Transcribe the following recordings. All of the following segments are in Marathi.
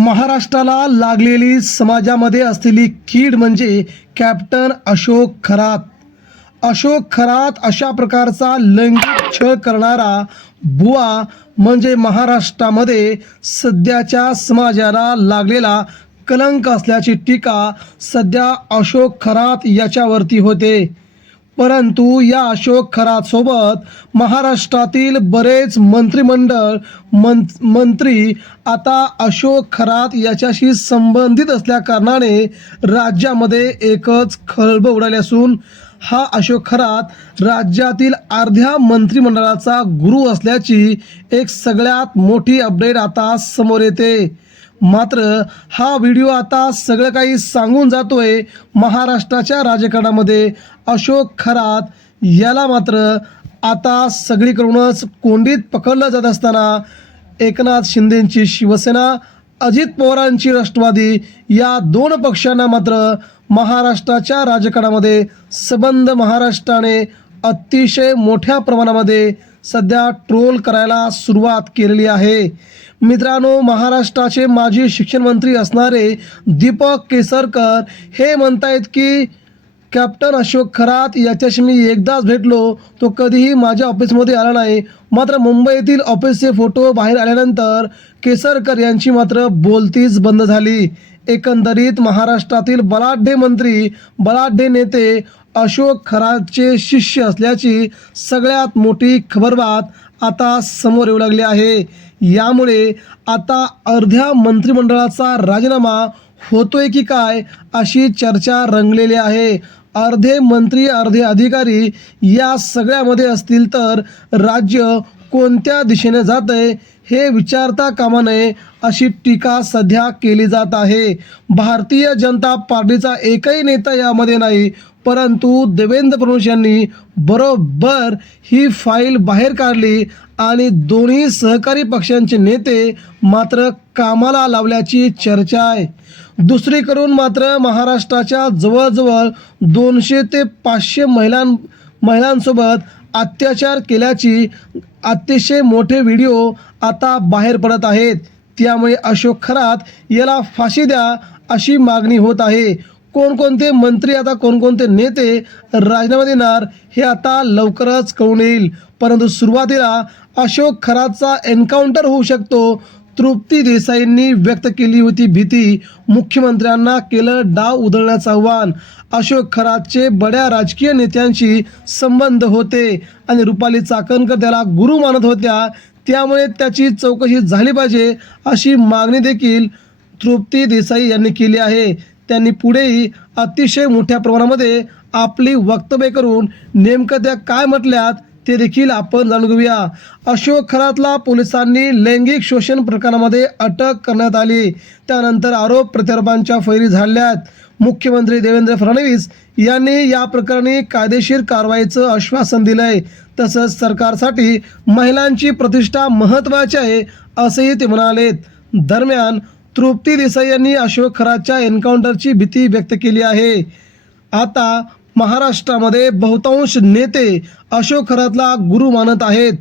महाराष्ट्राला लागलेली समाजामध्ये असलेली कीड म्हणजे कॅप्टन अशोक खरात. अशोक खरात अशा प्रकारचा लैंगिक छळ करणारा बुवा म्हणजे महाराष्ट्रामध्ये सध्याच्या समाजाला लागलेला कलंक असल्याची टीका सध्या अशोक खरात याच्यावरती होते. परंतु या अशोक खरातसोबत महाराष्ट्रातील बरेच मंत्री आता अशोक खरात याच्याशी संबंधित असल्याकारणाने राज्यामध्ये एकच खळबळ उडाली असून हा अशोक खरात राज्यातील अर्ध्या मंत्रिमंडळाचा गुरु असल्याची एक सगळ्यात मोठी अपडेट आता समोर येते. मात्र हा व्हिडिओ आता सगळं काही सांगून जातोय महाराष्ट्राच्या राजकारणामध्ये अशोक खरात याला मात्र आता सगळीकडूनच कोंडीत पकडलं जात असताना एकनाथ शिंदेंची शिवसेना, अजित पवारांची राष्ट्रवादी या दोन पक्षांना मात्र महाराष्ट्राच्या राजकारणामध्ये संबंध महाराष्ट्राने अतिशय मोठ्या प्रमाणामध्ये सध्या ट्रोल करायला सुरुवात केलेली आहे. मित्रांनो, महाराष्ट्राचे माजी शिक्षण मंत्री असणारे दीपक केसरकर हे म्हणतायत की कॅप्टन अशोक खरात याच्याशी मी एकदाच भेटलो, तो कधीही माझ्या ऑफिसमध्ये आला नाही. मात्र मुंबईतील ऑफिसचे फोटो बाहेर आल्यानंतर केसरकर यांची मात्र बोलतीच बंद झाली. एकंदरीत महाराष्ट्रातील बलाढ्य मंत्री, बलाढ्य नेते अशोक खरातचे शिष्य असल्याची सगळ्यात मोठी खबरबात आता समोर येऊ लागली आहे. यामुळे आता अर्ध्या मंत्रिमंडळाचा राजीनामा होतोय की काय अशी चर्चा रंगलेली आहे. अर्धे मंत्री, अर्धे अधिकारी या सगळ्यामध्ये असतील तर राज्य कोणत्या दिशेने जात आहे हे विचारता कामा नये अशी टीका सध्या केली जात आहे. भारतीय जनता पार्टीचा एकही नेता यामध्ये नाही, परंतु देवेंद्र फडणवीस यांनी बरोबर ही फाईल बाहेर काढली आणि दोन्ही सहकारी पक्षांचे नेते मात्र कामाला लावल्याची चर्चा आहे. दुसरीकडून मात्र महाराष्ट्राच्या जवळजवळ 200 ते 500 महिलांसोबत अत्याचार केल्याची अतिशय मोठे व्हिडिओ आता बाहेर पडत आहेत. त्यामुळे अशोक खरात याला फाशी द्या अशी मागणी होत आहे. कोणकोणते मंत्री, आता कोणकोणते नेते राजीनामा देणार हे आता लवकरच कळून येईल. परंतु सुरुवातीला अशोक खरातचा एन्काउंटर होऊ शकतो. तृप्ती देसाईंनी व्यक्त केली होती भीती, मुख्यमंत्र्यांना केलं डाव उधळण्याचं आव्हान. अशोक खरातचे बड्या राजकीय नेत्यांशी संबंध होते आणि रुपाली चाकणकर त्याला गुरु मानत होत्या, त्यामुळे त्याची चौकशी झाली पाहिजे अशी मागणी देखील तृप्ती देसाई यांनी केली आहे. त्यांनी पुढेही अतिशय मोठ्या प्रमाणामध्ये आपली वक्तव्य करून नेमकं त्या काय म्हटल्यात ते देखील आपण जाणून घेऊया. अशोक खरातला पोलिसांनी लैंगिक शोषण प्रकरणामध्ये अटक करण्यात आली. त्यानंतर आरोप प्रत्यारोपांच्या फैरी झाल्यात. मुख्यमंत्री देवेंद्र फडणवीस यांनी या प्रकरणी कायदेशीर कारवाईचं आश्वासन दिलंय. तसंच सरकारसाठी महिलांची प्रतिष्ठा महत्त्वाची आहे असंही ते म्हणालेत. दरम्यान तृप्ती देसाई यांनी अशोक खरातच्या एन्काउंटरची भीती व्यक्त केली आहे. आता महाराष्ट्रामध्ये बहुतांश नेते अशोक खरातला गुरु मानत आहेत,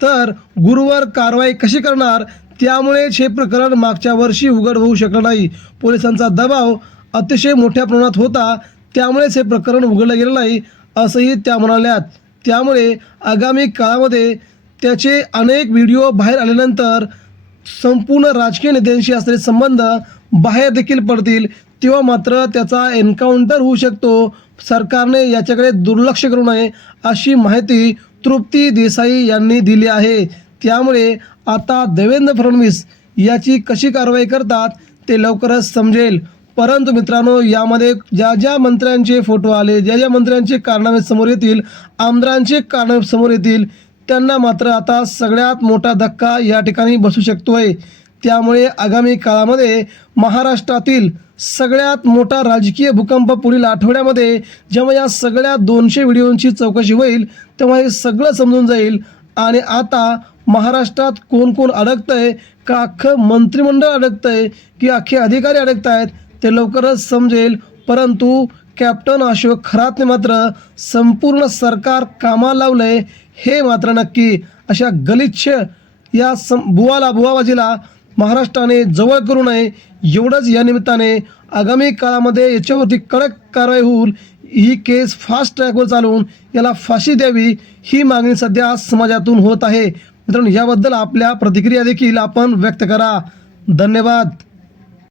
तर गुरुवर कारवाई कशी करणार, त्यामुळेच हे प्रकरण मागच्या वर्षी उघड होऊ शकलं नाही. पोलिसांचा दबाव अतिशय मोठ्या प्रमाणात होता, त्यामुळेच हे प्रकरण उघडलं गेलं नाही असंही त्या म्हणाल्यात. त्यामुळे आगामी काळामध्ये त्याचे अनेक व्हिडिओ बाहेर आल्यानंतर संपूर्ण राजकीय नेत्यांशी असलेले संबंध बाहेर देखील पडतील, तेव्हा मात्र त्याचा एन्काउंटर होऊ शकतो. सरकारने याच्याकडे दुर्लक्ष करू नये अशी माहिती तृप्ती देसाई यांनी दिली आहे. त्यामुळे आता देवेंद्र फडणवीस याची कशी कारवाई करतात ते लवकरच समजेल. परंतु मित्रांनो, यामध्ये ज्या ज्या मंत्र्यांचे फोटो आले, ज्या ज्या मंत्र्यांचे कारनामे समोर येतील, आमदारांचे कारनामे समोर येतील, त्यांना मात्र आता सगळ्यात मोठा धक्का या ठिकाणी बसू शकतोय. त्यामुळे आगामी काळामध्ये महाराष्ट्रातील सगळ्यात मोठा राजकीय भूकंप पुढील आठवड्यामध्ये जेव्हा या सगळ्या 200 व्हिडिओंची चौकशी होईल तेव्हा हे सगळं समजून जाईल. आणि आता महाराष्ट्रात कोण कोण अडकतंय, का अख्खं मंत्रिमंडळ अडकतंय की अख्खे अधिकारी अडकत आहेत ते लवकरच समजेल. परंतु कॅप्टन अशोक खरातने मात्र संपूर्ण सरकार कामाला लावलंय हे मात्र नक्की. अशा गलिच्छ या बुवाबाजीला महाराष्ट्राने जवळ करू नये, एवढंच या निमित्ताने आगामी काळामध्ये याच्यावरती कडक कारवाई होईल, ही केस फास्ट ट्रॅकवर चालवून याला फाशी द्यावी, ही मागणी सध्या समाजातून होत आहे. मित्रांनो, याबद्दल आपल्या प्रतिक्रिया देखील आपण व्यक्त करा. धन्यवाद.